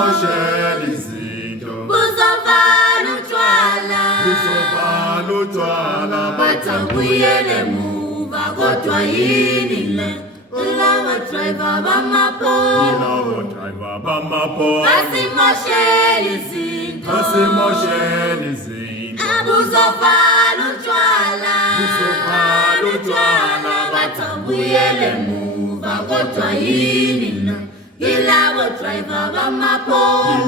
basimoshela izinto Buzovala utshwala kuzovala utshwala batabuyele emuva kodwa yini le labo driver bamapolo basimoshela izinto basimoshela izinto Buzovala utshwala batabuyele emuva kodwa yini le Ilabo driver bamapolo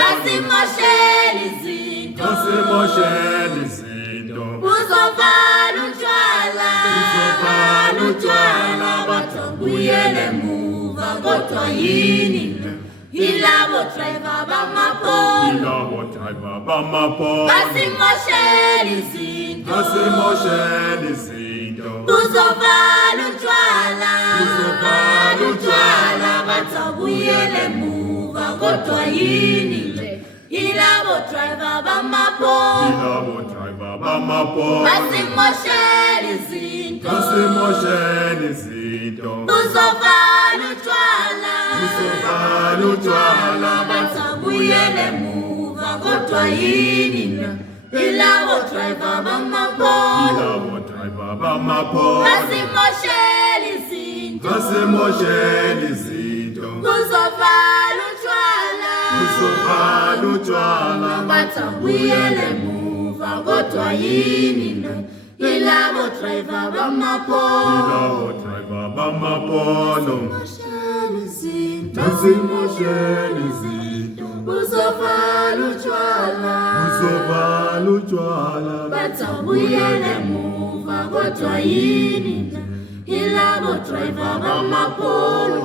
basimoshela izinto basimoshela izinto Buzovala utshwala batabuyele emuva kodwa yini le Ilabo driver bamapolo basimoshela izinto basimoshela izinto Buzovala utshwala batabuyele emuva kodwa yini le Ilabo driver bamapolo basimoshela izinto basimoshela izinto Buzovala utshwala batabuyele emuva kodwa yini le Ilabo driver bamapolo basimoshela izinto basimoshela izinto Buzovala utshwala batabuyele emuva kodwa yini le Ilabo driver bamapolo basimoshela izinto basimoshela izinto Buzovala utshwala batabuyele emuva kodwa yini le Ilabo driver bamapolo